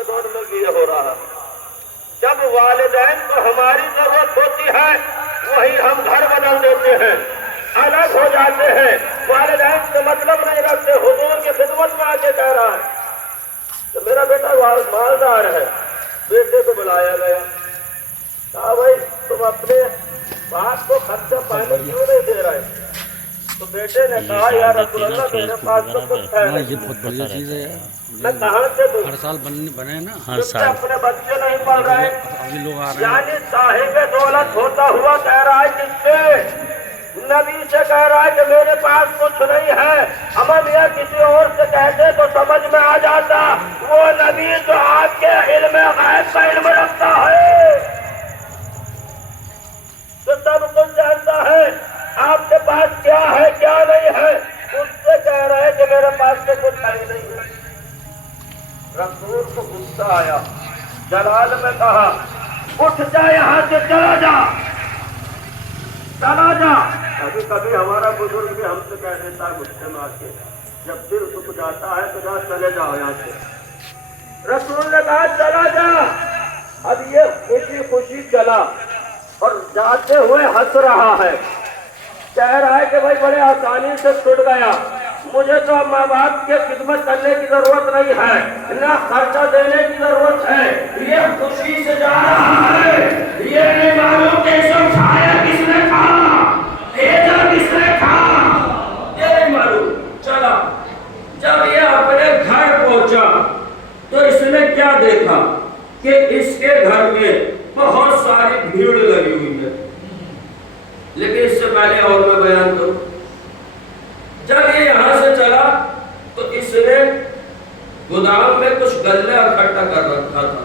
کے دور میں بھی یہ ہو رہا ہے۔ جب والدین کو ہماری ضرورت ہوتی ہے وہی ہم گھر بدل دیتے ہیں، الگ ہو جاتے ہیں، والدین سے مطلب نہیں رکھتے۔ حضور کی خدمت میں آ کے کہہ رہا ہے کہ میرا بیٹا مالدار ہے، بیٹے کو بلایا گیا، کہا بھائی تم اپنے باپ کو خرچہ پانی کیوں نہیں دے رہے؟ تو بیٹے نے کہا یا رسول اللہ میرے پاس تو کچھ ہے یہ نہیں، بہت بڑی چیز ہے یار، میں کہاں سے دوں؟ ہر سال بنے نا ہر سال اپنے بچے نہیں پڑھ رہے، ابھی لوگ آ رہے ہیں۔ یعنی صاحب دولت ہوتا ہوا کہہ رہا ہے جس سے نبی سے کہہ رہا ہے کہ میرے پاس کچھ نہیں ہے، امن یا کسی اور سے کہتے تو سمجھ میں آ جاتا، وہ نبی جو آپ کے علم غیب کا علم رکھتا ہے، جو سب کچھ جانتا ہے آپ کے پاس کیا ہے کیا نہیں ہے، اس سے کہہ رہا ہے کہ میرے پاس تو کچھ ہے نہیں ہے۔ رسول کو غصہ آیا، جلال میں کہا اٹھ جا یہاں سے، چلا جا چلا جا۔ کبھی کبھی ہمارا بزرگ بھی ہم سے کہہ دیتا ہے غصے میں آ کے، جب دل سکھ جاتا ہے تو جا چلے جاؤ یہاں سے۔ رسول نے کہا چلا جا۔ اب یہ خوشی خوشی چلا اور جاتے ہوئے ہنس رہا ہے، کہہ رہا ہے کہ بھائی بڑے آسانی سے چھوٹ گیا، مجھے تو ماں باپ کی خدمت کرنے کی ضرورت نہیں ہے، نہ خرچہ دینے کی ضرورت ہے، یہ خوشی سے جا رہا ہے۔ یہ نہیں معلوم کہ سب کھایا کس نے کھا، بھیجا کس نے کھا، یہ نہیں معلوم۔ چلا، جب یہ اپنے گھر پہنچا تو اس نے کیا دیکھا کہ اس کے گھر میں بہت ساری بھیڑ لگی ہوئی ہے۔ لیکن اس سے پہلے اور میں بیان کروں، جب یہ یہاں سے چلا تو اس نے گودام میں کچھ غلہ اکٹھا کر رکھا تھا۔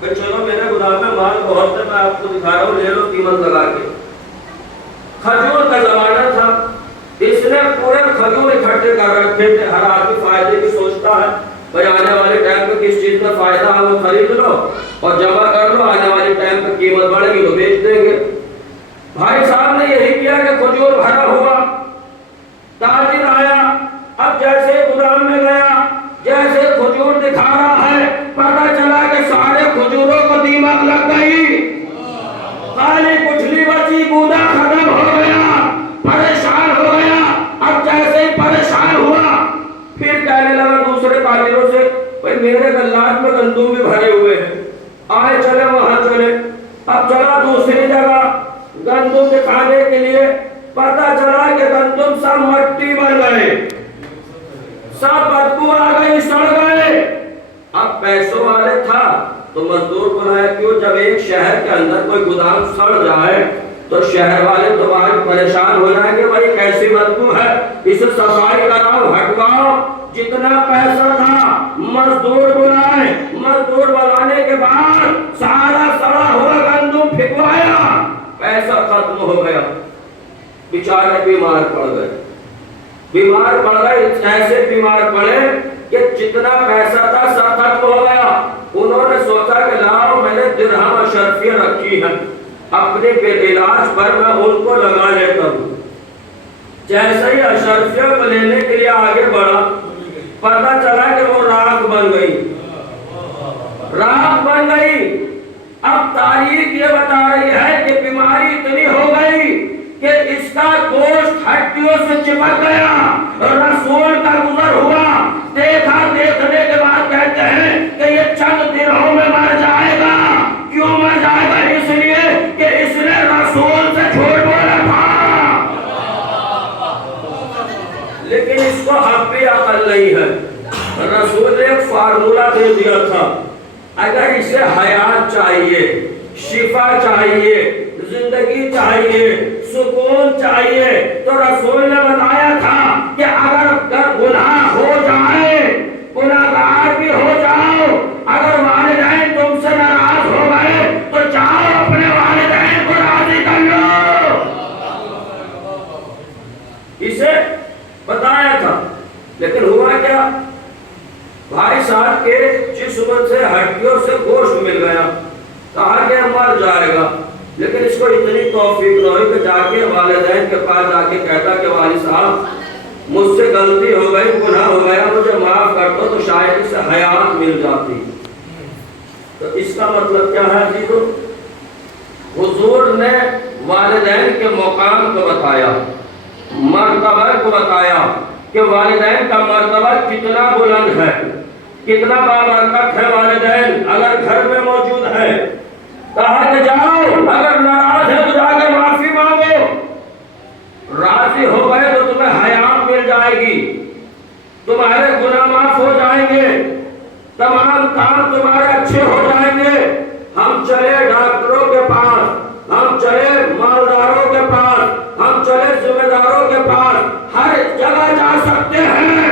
کہ چلو میرے گودام میں مال بہت ہے، میں آپ کو دکھا رہا ہوں، لے لو قیمت لگا کے۔ کھجور کا زمانہ تھا، اس نے پورے کھجور اکٹھے کر رکھے تھے۔ ہر آدمی فائدے کی سوچتا ہے، بھائی آنے والے ٹائم پہ کس چیز میں فائدہ ہے وہ خرید لو اور جمع کر لو، آنے والے ٹائم پہ قیمت بڑھے گی تو بیچ دیں گے۔ بھائی صاحب نے یہی کیا کہ کھجور بھرا ہوا، تاجر آیا، اب جیسے گودام میں گیا، جیسے کھجور دکھا رہا ہے، پتہ چلا کہ سارے کھجوروں کو دیمک لگ گئی، خالی گٹھلی بچی، گودا ختم ہو گیا، پریشان ہو گیا۔ اب جیسے ہی پریشان ہوا پھر کہنے لگا دوسرے تاجروں سے، بھائی میرے غلات میں گندم بھی بھرے ہوئے ہیں، آئے چلے وہاں چلے۔ اب چلا دوسری جگہ گندم دکھانے کے لیے، پتہ چلا کہ گندم سب مٹی بن گئے، سب بدبو آ گئی، سڑ گئے۔ اب پیسوں والے تھا تو مزدور بلایا، کیوں جب ایک شہر کے اندر کوئی گودام سڑ جائے تو شہر والے تو آج پریشان ہو جائیں گے، بھائی کیسی بدبو ہے، اسے صفائی کراؤ، ہٹواؤ۔ جتنا پیسہ تھا مزدور بلائے، مزدور بلانے کے بعد سارا سڑا ہوا گندم پھکوایا، پیسہ ختم ہو گیا، بیچارے بیمار پڑ گئے۔ بیمار پڑ گئے، ایسے بیمار پڑے کہ جتنا پیسہ تھا سب ختم ہو گیا۔ انہوں نے سوچا کہ لاؤ میں نے درہم اشرفیہ رکھی ہے، اپنے علاج پر میں ان کو لگا لیتا ہوں۔ جیسے ہی اشرفیہ کو لینے کے لیے آگے بڑھا، پتہ چلا کہ وہ راکھ بن گئی، راکھ بن گئی۔ اب تاریخ یہ بتا رہی ہے کہ بیماری اتنی ہو گئی کہ اس کا گوشت ہڈیوں سے چپک گیا۔ رسول کا گزر ہوا، دیکھا، دیکھنے کے بعد کہتے ہیں کہ یہ چند دنوں میں مر جائے گا۔ کیوں مر جائے گا؟ اس لیے کہ اس نے رسول سے جھوٹ بولا تھا۔ لیکن اس کو اب بھی عقل نہیں ہے۔ رسول نے ایک فارمولہ دے دیا تھا، اگر اسے حیات چاہیے، شفا چاہیے، زندگی چاہیے، سکون چاہیے، تو رسول نے بتایا تھا کہ اگر گناہ ہو جائے، گناہگار بھی ہو جاؤ، اگر والدین تم سے ناراض ہو گئے تو جاؤ اپنے والدین کو راضی کر لو، اسے بتایا تھا۔ لیکن ہوا کیا؟ بھائی صاحب کے جسم سے ہڈیوں سے گوشت مل گیا، کہا کہ مر جائے گا، لیکن اس کو اتنی توفیق نہ ہوئی کہ جا کے والدین کے پاس جا کے کہتا کہ والد صاحب مجھ سے غلطی ہو گئی، گناہ ہو گیا، مجھے سے حیات مل جاتی. تو اس کا مطلب کیا ہے عزیزو؟ حضور نے والدین کے مقام کو بتایا، مرتبہ کو بتایا کہ والدین کا مرتبہ کتنا بلند ہے، کتنا بابرکت ہے. والدین اگر گھر میں موجود ہے کہا کہ جاؤ، اگر ناراض ہے تو جا کے معافی مانگو، راضی ہو گئے تو تمہیں حیات مل جائے گی، تمہارے گناہ معاف ہو جائیں گے، تمام کام تمہارے اچھے ہو جائیں گے. ہم چلے ڈاکٹروں کے پاس، ہم چلے مالداروں کے پاس، ہم چلے ذمہ داروں کے پاس، ہر جگہ جا سکتے ہیں.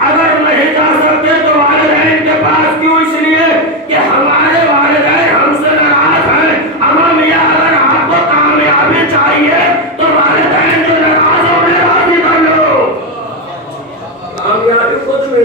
اگر نہیں جا سکتے تو والدین کے پاس کیوں؟ اس لیے کہ ہمارے والدین ہم سے ناراض ہیں. امام یا اگر آپ کو کامیابی چاہیے تو والدین جو ناراض ہو گئے راضی کر لو، کامیابی کچھ مل